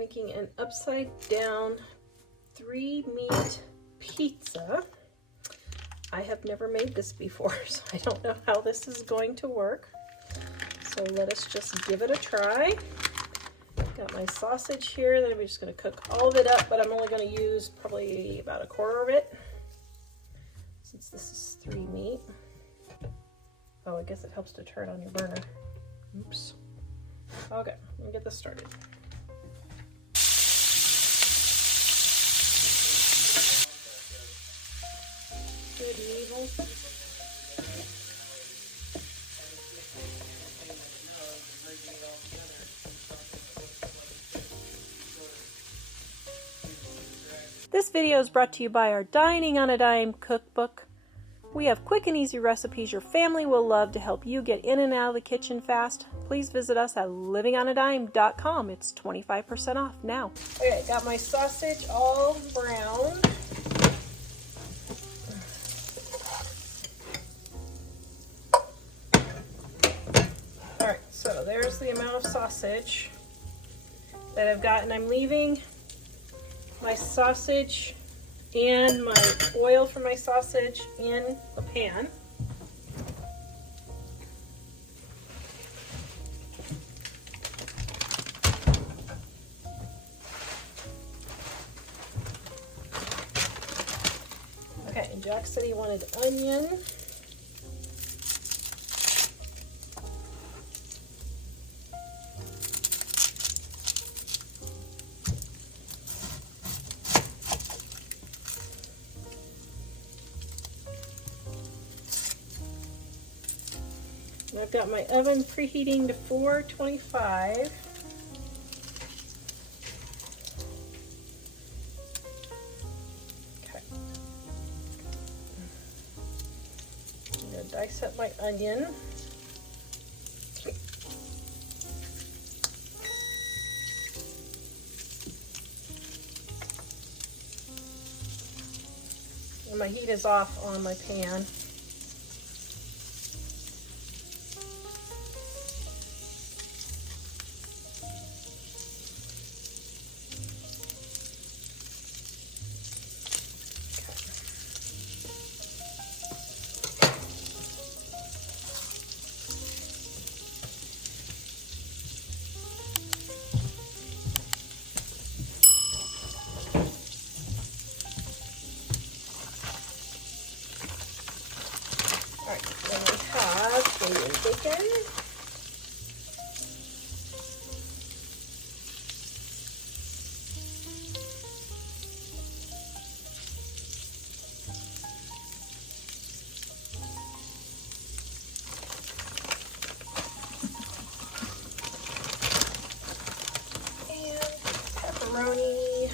making an upside down 3-meat pizza. I have never made this before, so I don't know how this is going to work. So let us just give it a try. Got my sausage here, then I'm just going to cook all of it up, but I'm only going to use probably about 1/4 of it, since this is 3 meat. Oh, I guess it helps to turn on your burner. Oops. Okay, let me get this started. Good and evil. This video is brought to you by our Dining on a Dime cookbook. We have quick and easy recipes your family will love to help you get in and out of the kitchen fast. Please visit us at livingonadime.com. It's 25% off now. Okay, got my sausage all browned. Alright, so there's the amount of sausage that I've got, and I'm leaving my sausage and my oil for my sausage in the pan. Okay, and Jack said he wanted onion. I've got my oven preheating to 425. Okay. I'm going to dice up my onion. And my heat is off on my pan. Bacon. And pepperoni.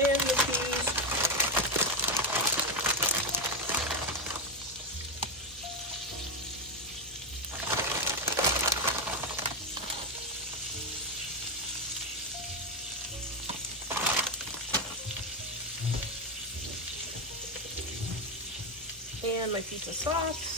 And the cheese. And my pizza sauce.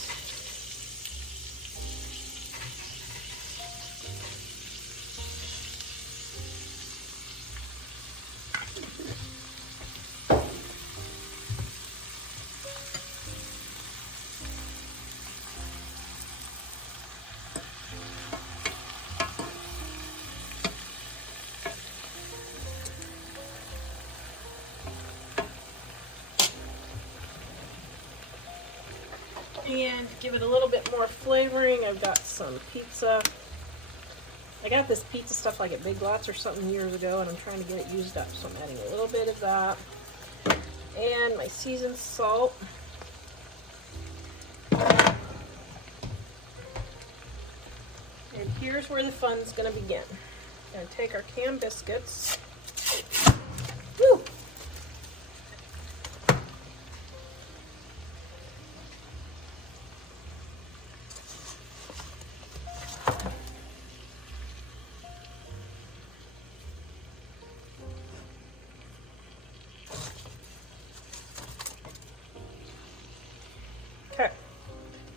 And to give it a little bit more flavoring, I've got some pizza. I got this pizza stuff like at Big Lots or something years ago, and I'm trying to get it used up, so I'm adding a little bit of that. And my seasoned salt. And here's where the fun's going to begin. I'm going to take our canned biscuits. Woo!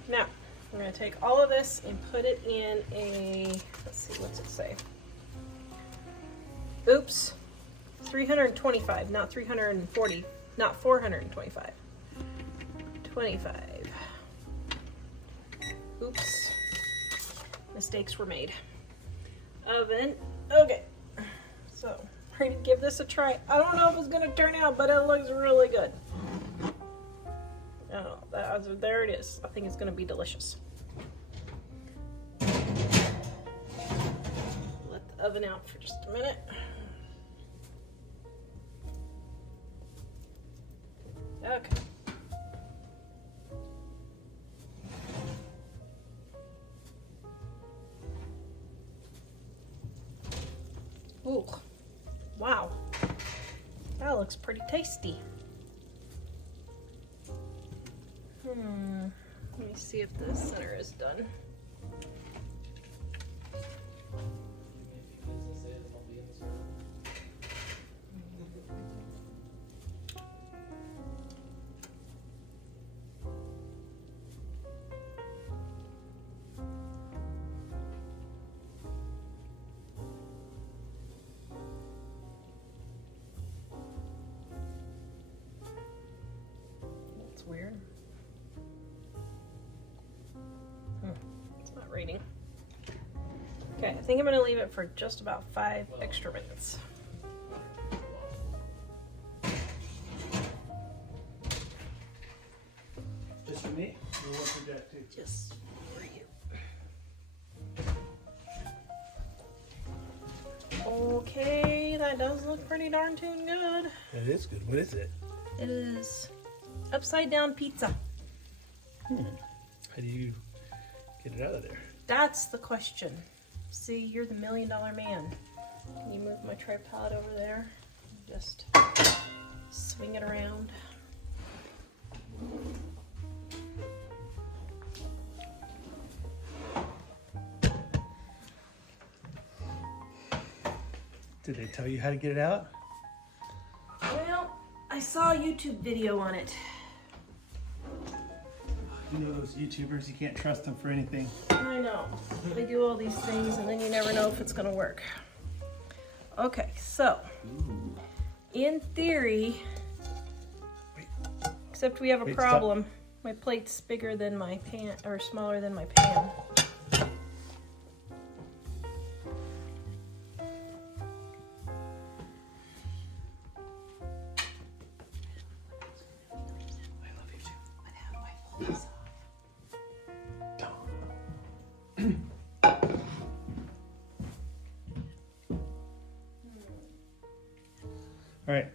Now, I'm going to take all of this and put it in a, let's see, what's it say? Oops, 325, not 340, not 425. 25. Oops, mistakes were made. Oven, okay. So, we're going to give this a try. I don't know if it's going to turn out, but it looks really good. Oh, there it is. I think it's going to be delicious. Let the oven out for just a minute. Okay. Ooh, wow. That looks pretty tasty. Let me see if the center is done. That's weird. It's not reading. Okay, I think I'm going to leave it for just about 5 extra minutes. Just for me? Or what for Jack too? Just for you. Okay, that does look pretty darn tune good. That is good. What is it? It is upside down pizza. How do you get it out of there? That's the question. See, you're the $1 million man. Can you move my tripod over there? Just swing it around. Did they tell you how to get it out? Well, I saw a YouTube video on it. You know those YouTubers, you can't trust them for anything. I know. They do all these things and then you never know if it's going to work. Okay, so in theory, except we have a problem. My plate's bigger than my pan, or smaller than my pan. All right.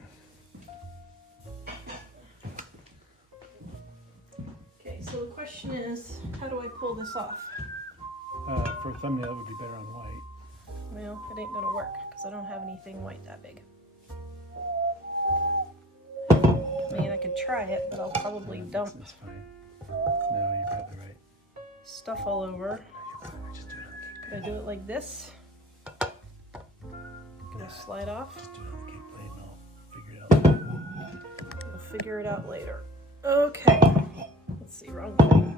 Okay, so the question is, how do I pull this off? For a thumbnail, it would be better on white. Well, it ain't gonna work because I don't have anything white that big. I mean, I could try it, but I'll probably dump That's fine. No, you're probably right. stuff all over. Just do it on the cake Could I do it like this? Can I slide off? Just do it on the cake plate and I'll figure it out. We'll figure it out later. Okay. Let's see, wrong thing.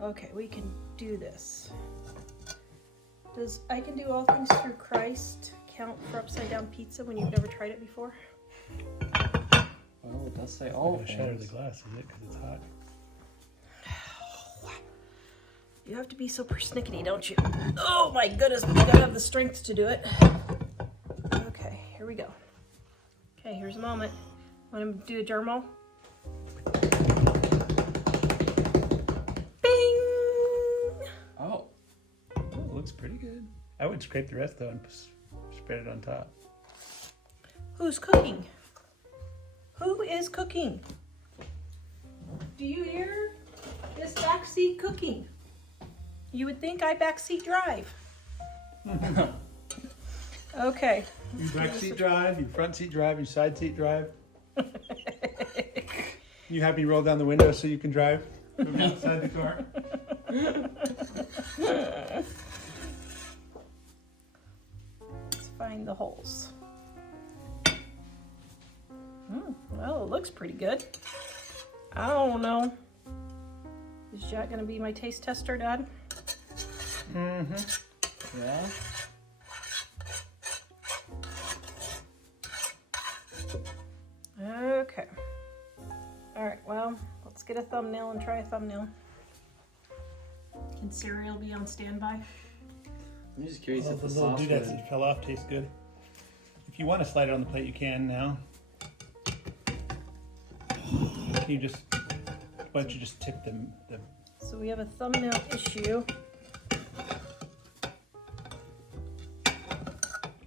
Okay, we can do this. Does I can do all things through Christ count for upside down pizza when you've never tried it before? Well, it does say all It's gonna shatter the things. glass, is it? Because it's hot. You have to be so persnickety, don't you? Oh my goodness, but you gotta have the strength to do it. Okay, here we go. Okay, here's a moment. Want to do a dermal? Bing! Oh, Oh, it looks pretty good. I would scrape the rest though and spread it on top. Who's cooking? Who is cooking? Do you hear this backseat cooking? You would think I backseat drive. Okay. You back seat drive, you front seat drive, you side seat drive. You have me roll down the window so you can drive from outside the car. Let's find the holes. Well, it looks pretty good. I don't know. Is Jack gonna be my taste tester, Dad? Mm-hmm. Yeah. Okay. All right, well, let's get a thumbnail and try a thumbnail. Can cereal be on standby? I'm just curious Oh, if the the little sauce doodads would... that fell off taste good. If you want to slide it on the plate, you can now. Can you just, why don't you just tip the So we have a thumbnail issue.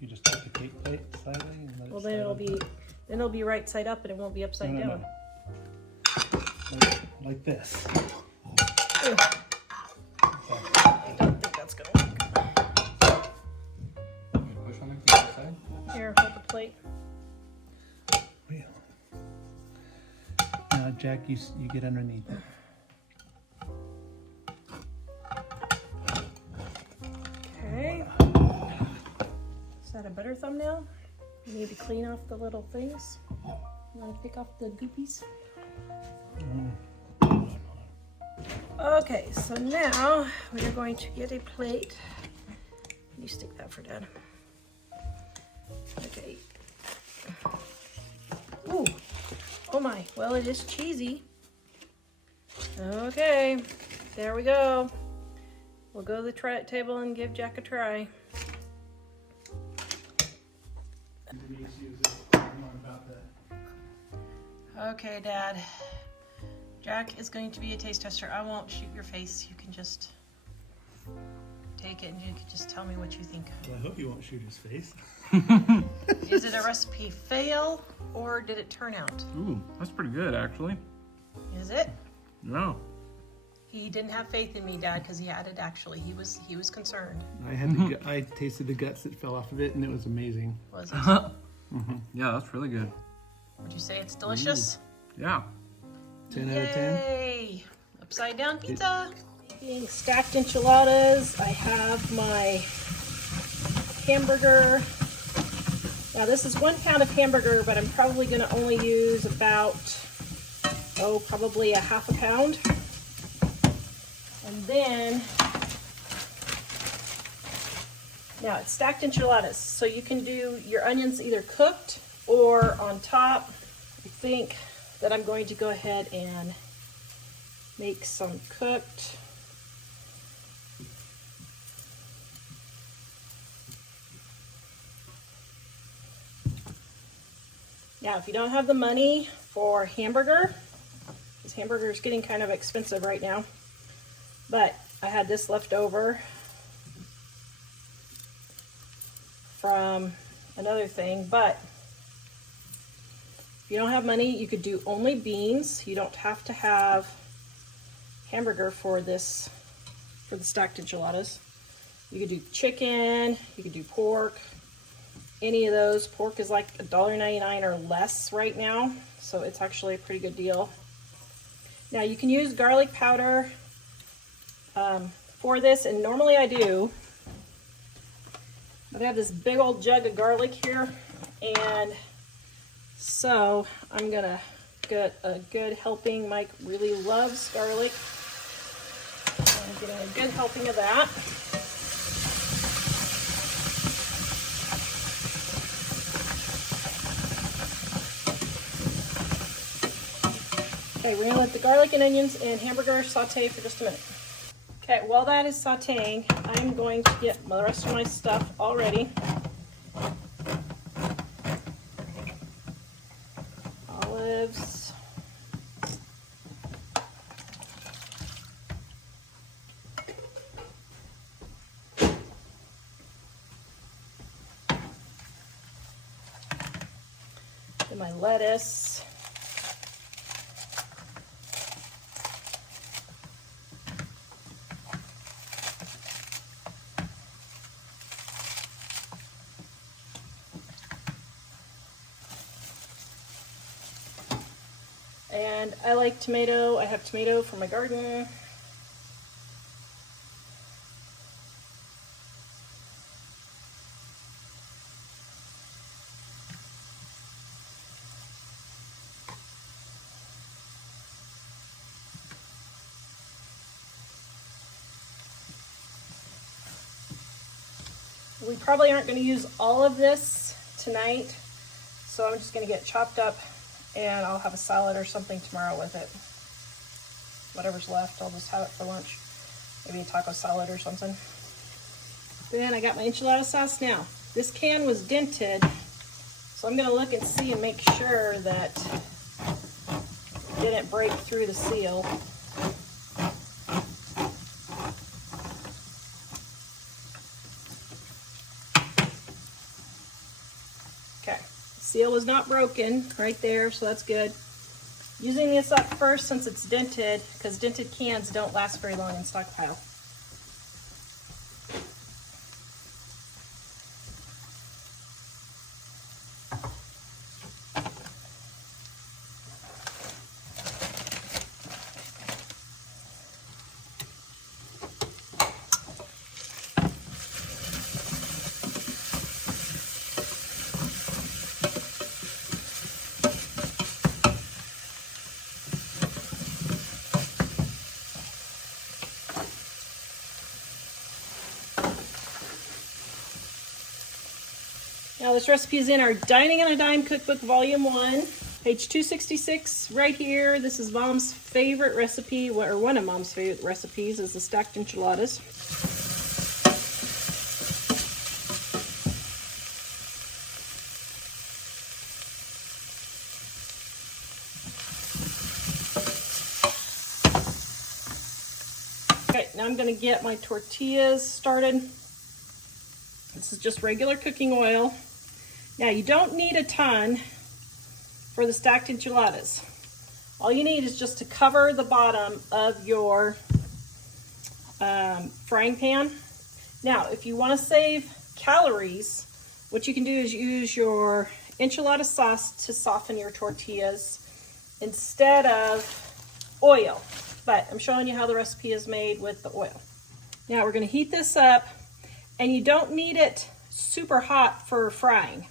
you just tip the cake plate slightly and let it Well, slide then it'll be right side up and it won't be upside down. No. Like this. Ew. I don't think that's gonna work. Push on the other side? Here, hold the plate. Wheel. Now, Jack, you get underneath it. Okay. Is that a better thumbnail? You need to clean off the little things. You want to pick off the goopies? Okay, so now we are going to get a plate. You stick that for Dad. Okay. Ooh. Oh my. Well, it is cheesy. Okay. There we go. We'll go to the table and give Jack a try. Okay, Dad. Jack is going to be a taste tester. I won't shoot your face. You can just take it and you can just tell me what you think. Well, I hope you won't shoot his face. Is it a recipe fail or did it turn out? Ooh, that's pretty good, actually. Is it? No. He didn't have faith in me, Dad, because he added actually. He was concerned. I tasted the guts that fell off of it, and it was amazing. Was it? Yeah, that's really good. Would you say it's delicious? Yeah. 10 out of 10. Yay! Upside down pizza. Being stacked enchiladas. I have my hamburger. Now this is 1 pound of hamburger, but I'm probably going to only use about, probably a half a pound. And then, now it's stacked enchiladas. So you can do your onions either cooked or on top. I think that I'm going to go ahead and make some cooked. Now, if you don't have the money for hamburger, because hamburger is getting kind of expensive right now, but I had this left over from another thing, but if you don't have money, you could do only beans. You don't have to have hamburger for this, for the stacked enchiladas. You could do chicken, you could do pork, any of those. Pork is like $1.99 or less right now, so it's actually a pretty good deal. Now you can use garlic powder for this, and normally I do. I have this big old jug of garlic here, and so I'm gonna get a good helping. Mike really loves garlic. I'm getting a good helping of that. Okay, we're gonna let the garlic and onions and hamburger saute for just a minute. Okay, while that is sauteing, I'm going to get the rest of my stuff all ready. Olives. Then my lettuce. And I like tomato. I have tomato from my garden. we probably aren't going to use all of this tonight, so I'm just going to get it chopped up, and I'll have a salad or something tomorrow with it. Whatever's left, I'll just have it for lunch. Maybe a taco salad or something. Then I got my enchilada sauce now. This can was dented, so I'm going to look and see and make sure that it didn't break through the seal. Okay, seal was not broken right there, so that's good. Using this up first since it's dented, because dented cans don't last very long in stockpile. Now this recipe is in our Dining on a Dime Cookbook Volume 1, page 266 right here. This is Mom's favorite recipe, or one of Mom's favorite recipes, is the stacked enchiladas. Okay, now I'm going to get my tortillas started. This is just regular cooking oil. Now you don't need a ton for the stacked enchiladas. All you need is just to cover the bottom of your frying pan. Now, if you want to save calories, what you can do is use your enchilada sauce to soften your tortillas instead of oil. But I'm showing you how the recipe is made with the oil. Now we're going to heat this up, and you don't need it super hot for frying.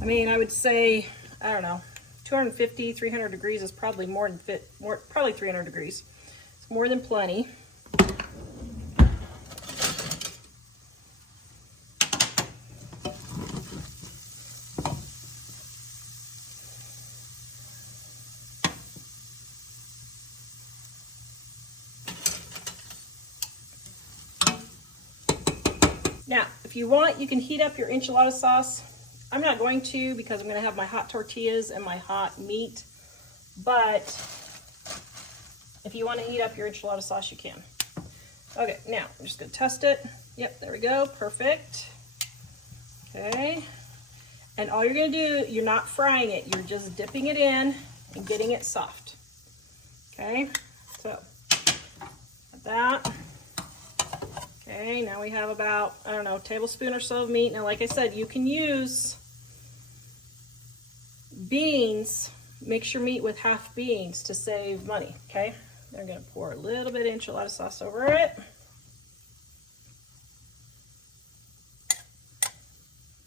I mean, I would say, I don't know, 250, 300 degrees is probably more than probably 300 degrees. It's more than plenty. Now, if you want, you can heat up your enchilada sauce. I'm not going to because I'm going to have my hot tortillas and my hot meat. But if you want to heat up your enchilada sauce, you can. Okay, now I'm just going to test it. Yep, there we go. Perfect. Okay. And all you're going to do, you're not frying it. You're just dipping it in and getting it soft. Okay, so like that. Okay, now we have about, I don't know, a tablespoon or so of meat. Now, like I said, you can use beans, mix your meat with half beans to save money, okay? I'm gonna pour a little bit of enchilada sauce over it.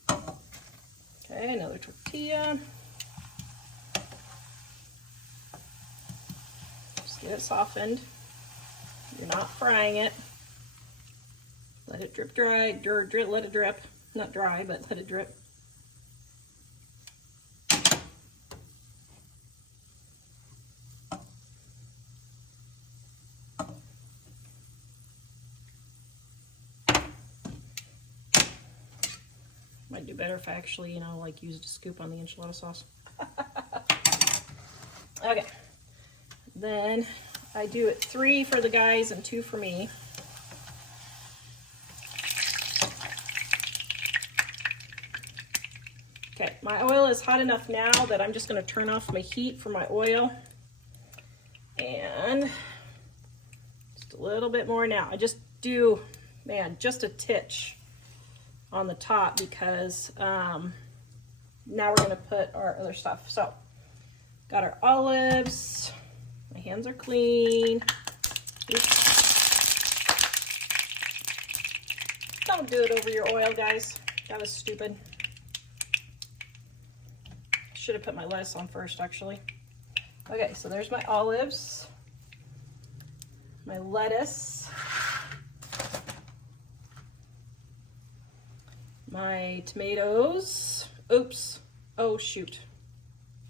Okay, another tortilla. Just get it softened. You're not frying it. Let it drip dry, let it drip. Not dry, but let it drip. Might do better if I actually, you know, like used a scoop on the enchilada sauce. Okay. Then I do it 3 for the guys and 2 for me. Okay, my oil is hot enough now that I'm just going to turn off my heat for my oil. And just a little bit more now. I just do, man, just a titch on the top because now we're going to put our other stuff. So, got our olives. My hands are clean. Oops. Don't do it over your oil, guys. That was stupid. Should have put my lettuce on first, actually. Okay, so there's my olives, my lettuce, my tomatoes. Oops. Oh, shoot.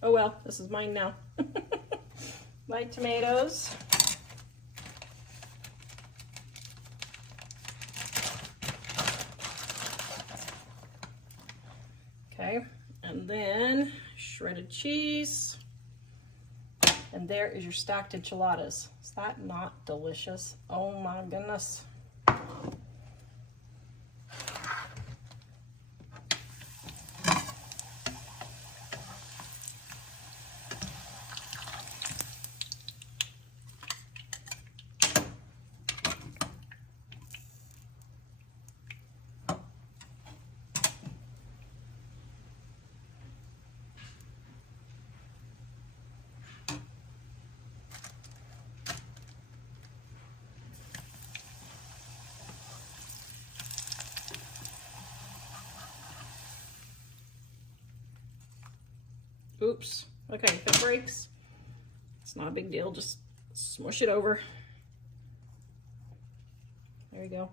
Oh, well, this is mine now. My tomatoes. Okay, and then shredded cheese. And there is your stacked enchiladas. Is that not delicious? Oh my goodness. Oops. Okay, if it breaks, it's not a big deal. Just smush it over. There you go.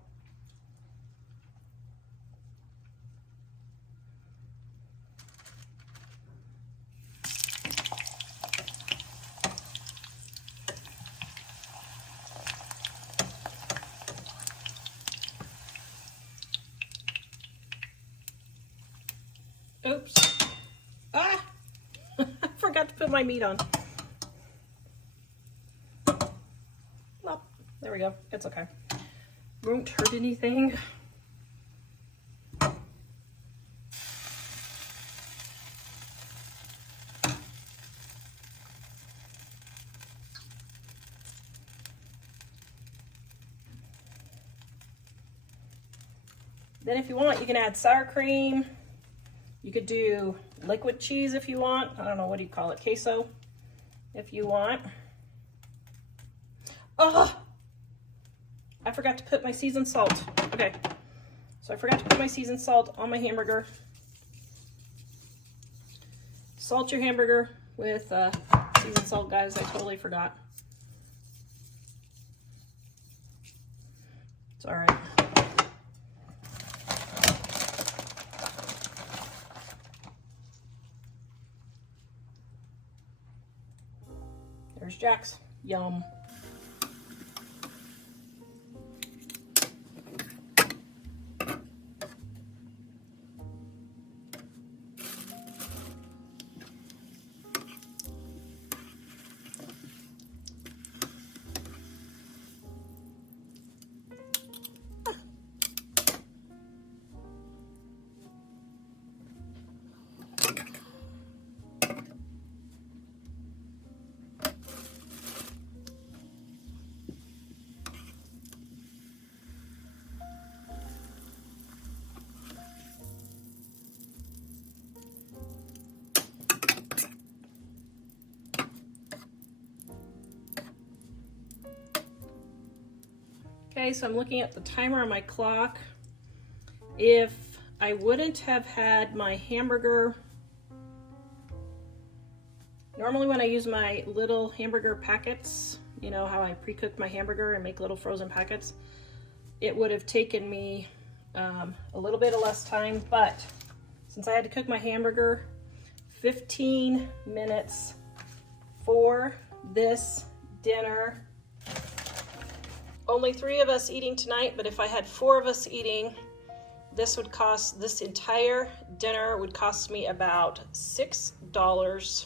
Oops. Ah! I forgot to put my meat on. Well, there we go. It's okay. Won't hurt anything. Then if you want, you can add sour cream. You could do liquid cheese if you want. I don't know, what do you call it? Queso, if you want. Oh, I forgot to put my seasoned salt. Okay, so I forgot to put my seasoned salt on my hamburger. Salt your hamburger with seasoned salt, guys. I totally forgot. It's all right. There's Jack's. Yum. Okay, so I'm looking at the timer on my clock. If I wouldn't have had my hamburger, normally when I use my little hamburger packets, you know how I pre-cook my hamburger and make little frozen packets, it would have taken me a little bit of less time, but since I had to cook my hamburger, 15 minutes for this dinner. Only 3 of us eating tonight, but if I had 4 of us eating, this entire dinner would cost me about $6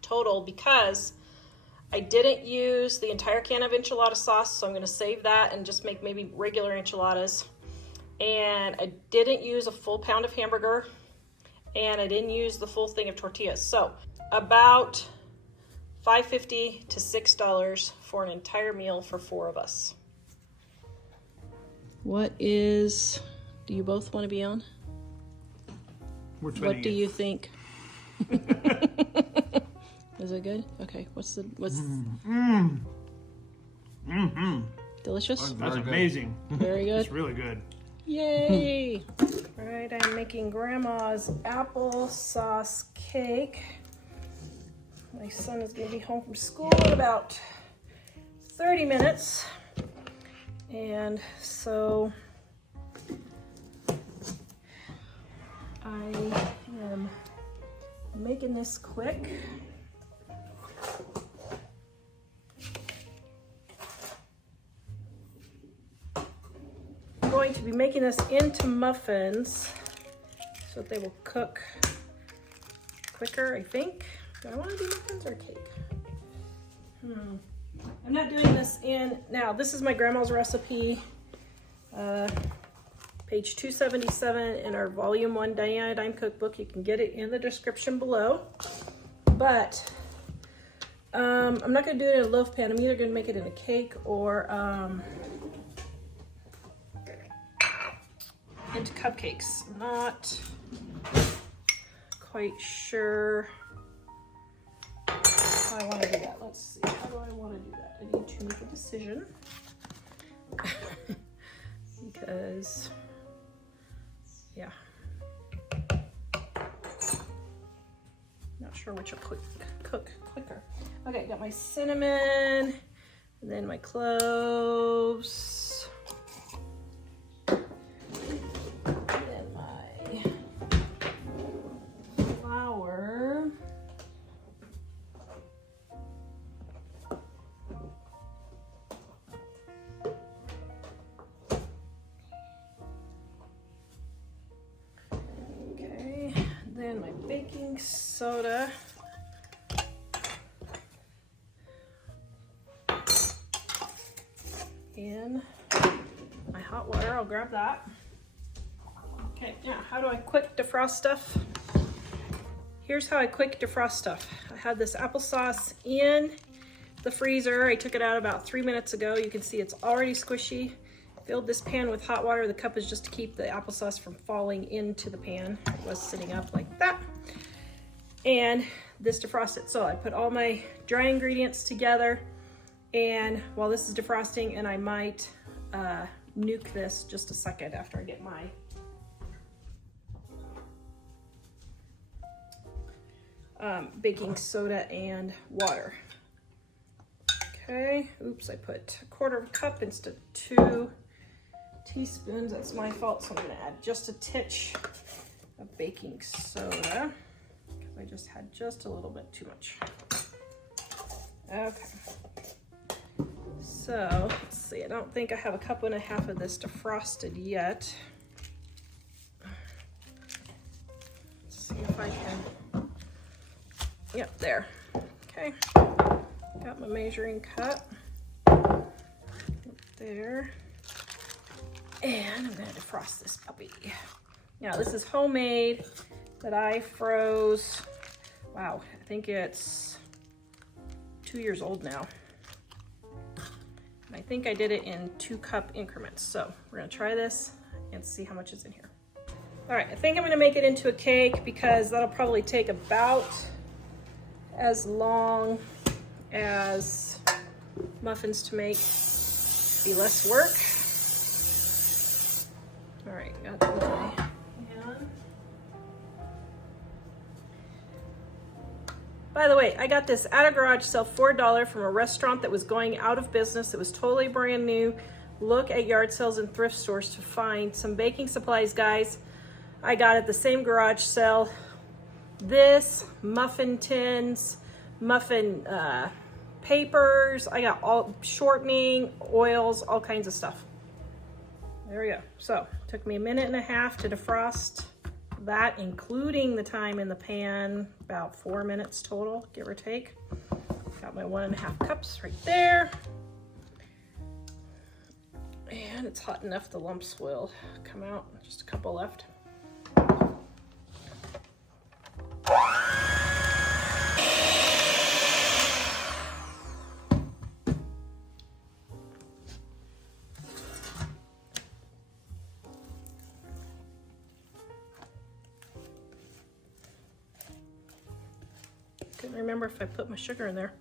total, because I didn't use the entire can of enchilada sauce, so I'm gonna save that and just make maybe regular enchiladas. And I didn't use a full pound of hamburger, and I didn't use the full thing of tortillas. So about $5.50 to $6 for an entire meal for 4 of us. What do you both want to be on? What do you think? Is it good? Okay, what's delicious? That's amazing. Very good. It's really good. Yay! All right, I'm making Grandma's applesauce cake. My son is going to be home from school in about 30 minutes. And so I am making this quick. I'm going to be making this into muffins so that they will cook quicker, I think. Do I want to do muffins or cake? I'm not doing this in, now this is my grandma's recipe, page 277 in our volume 1 Diana Dime cookbook. You can get it in the description below, but I'm not going to do it in a loaf pan. I'm either going to make it in a cake or into cupcakes. I'm not quite sure how I want to do that. Let's see, how do I want to do that? I need to make a decision because, yeah, not sure which will cook quicker. Okay, got my cinnamon and then my cloves. Then my flour. Okay, then my baking soda. In my hot water, I'll grab that. Okay, now how do I quick defrost stuff? Here's how I quick defrost stuff. I had this applesauce in the freezer. I took it out about 3 minutes ago. You can see it's already squishy. Filled this pan with hot water. The cup is just to keep the applesauce from falling into the pan. It was sitting up like that. And this defrosted. So I put all my dry ingredients together. And while this is defrosting, and I might nuke this just a second after I get my baking soda and water. Okay, oops, I put 1/4 cup instead of 2 teaspoons. That's my fault, so I'm gonna add just a titch of baking soda because I just had just a little bit too much. Okay. So, let's see, I don't think I have a 1.5 cups of this defrosted yet. Let's see if I can, yep, there. Okay, got my measuring cup there. And I'm gonna defrost this puppy. Now, this is homemade that I froze. Wow, I think it's 2 years old now. I think I did it in 2-cup increments. So we're gonna try this and see how much is in here. All right, I think I'm gonna make it into a cake because that'll probably take about as long as muffins to make, be less work. All right, got my pan. By the way, I got this at a garage sale for $1 from a restaurant that was going out of business. It was totally brand new. Look at yard sales and thrift stores to find some baking supplies, guys. I got at the same garage sale this, muffin tins, muffin papers. I got all shortening, oils, all kinds of stuff. There we go. So, it took me 1.5 minutes to defrost that, including the time in the pan, about 4 minutes total, give or take. Got my 1.5 cups right there. And it's hot enough the lumps will come out. Just a couple left. Couldn't remember if I put my sugar in there.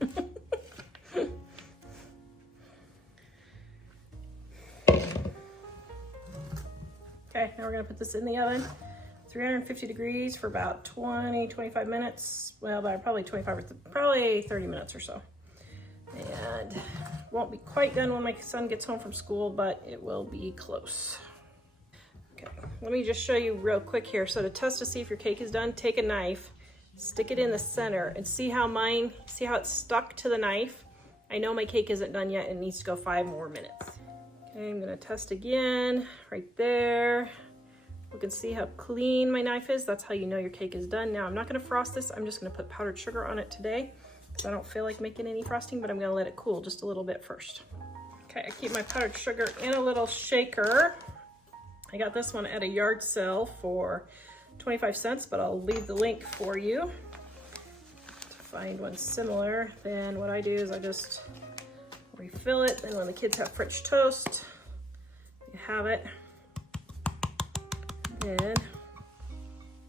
Okay, now we're gonna put this in the oven, 350 degrees for about 20-25 minutes. Well, probably 30 minutes or so. And won't be quite done when my son gets home from school, but it will be close. Okay, let me just show you real quick here. So to test to see if your cake is done, take a knife, stick it in the center, and see how it's stuck to the knife? I know my cake isn't done yet. It needs to go 5 more minutes. Okay, I'm gonna test again, right there. You can see how clean my knife is. That's how you know your cake is done. Now I'm not gonna frost this. I'm just gonna put powdered sugar on it today because I don't feel like making any frosting, but I'm gonna let it cool just a little bit first. Okay, I keep my powdered sugar in a little shaker. I got this one at a yard sale for 25 cents, but I'll leave the link for you to find one similar. Then what I do is I just refill it. Then when the kids have French toast, you have it. Then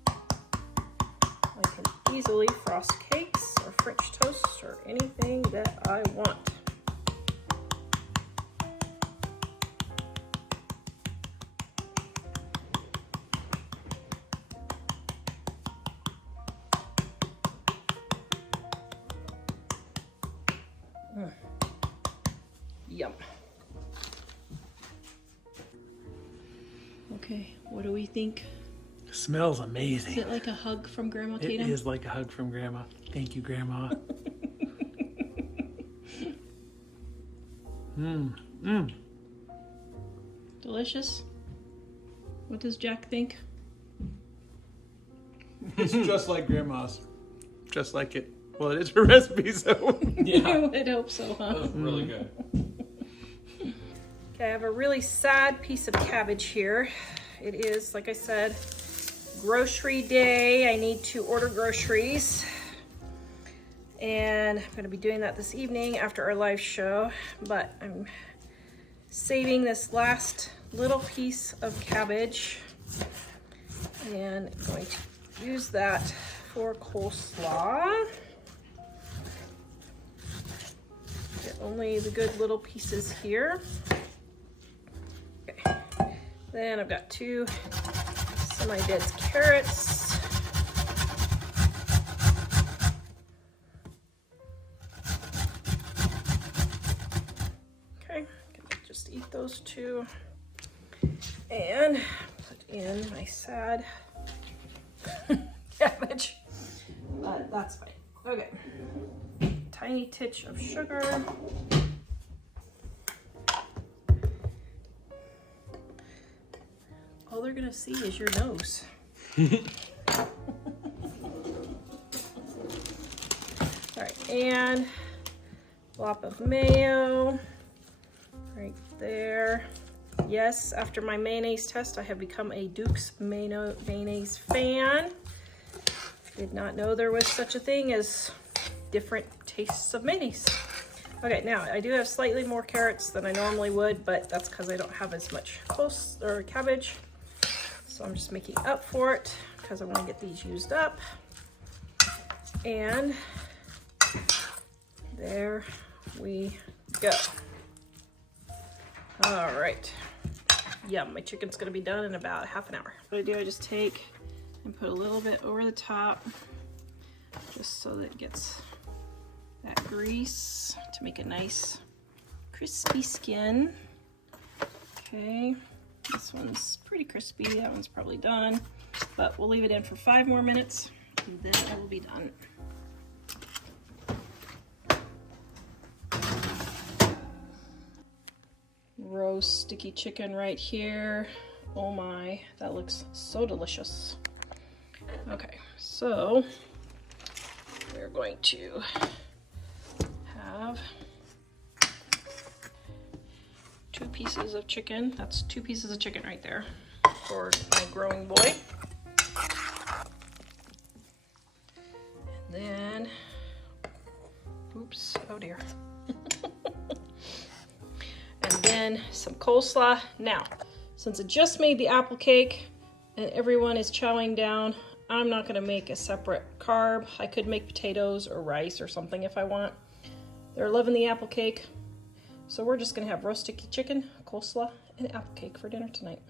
I can easily frost cakes or French toasts or anything that I want. Yum. Okay, what do we think? It smells amazing. Is it like a hug from Grandma It Tatum? is like a hug from Grandma. Thank you, Grandma. Delicious. What does Jack think? It's just like Grandma's. Just like it. Well, it is her recipe, so. I would hope so, huh? That was really good. Okay, I have a really sad piece of cabbage here. It is, like I said, grocery day. I need to order groceries. And I'm gonna be doing that this evening after our live show, but I'm saving this last little piece of cabbage and going to use that for coleslaw. Get only the good little pieces here. Okay. Then I've got 2 semi-dead carrots. Okay, just eat those 2 and put in my sad cabbage, but that's fine. Okay, tiny titch of sugar. All they're gonna see is your nose. All right, and glop of mayo right there. Yes, after my mayonnaise test, I have become a Duke's mayonnaise fan. Did not know there was such a thing as different tastes of mayonnaise. Okay, now I do have slightly more carrots than I normally would, but that's because I don't have as much cabbage. So I'm just making up for it because I want to get these used up. And there we go. All right. Yeah, my chicken's gonna be done in about half an hour. What I do, I just take and put a little bit over the top just so that it gets that grease to make a nice crispy skin. Okay, this one's pretty crispy. That one's probably done, but we'll leave it in for 5 more minutes and then it will be done. Roast sticky chicken right here. Oh my, that looks so delicious. Okay, so we're going to have 2 pieces of chicken. That's 2 pieces of chicken right there for my growing boy. And then, oops, oh dear. And then some coleslaw. Now, since I just made the apple cake and everyone is chowing down, I'm not gonna make a separate carb. I could make potatoes or rice or something if I want. They're loving the apple cake. So we're just gonna have roast sticky chicken, coleslaw, and apple cake for dinner tonight.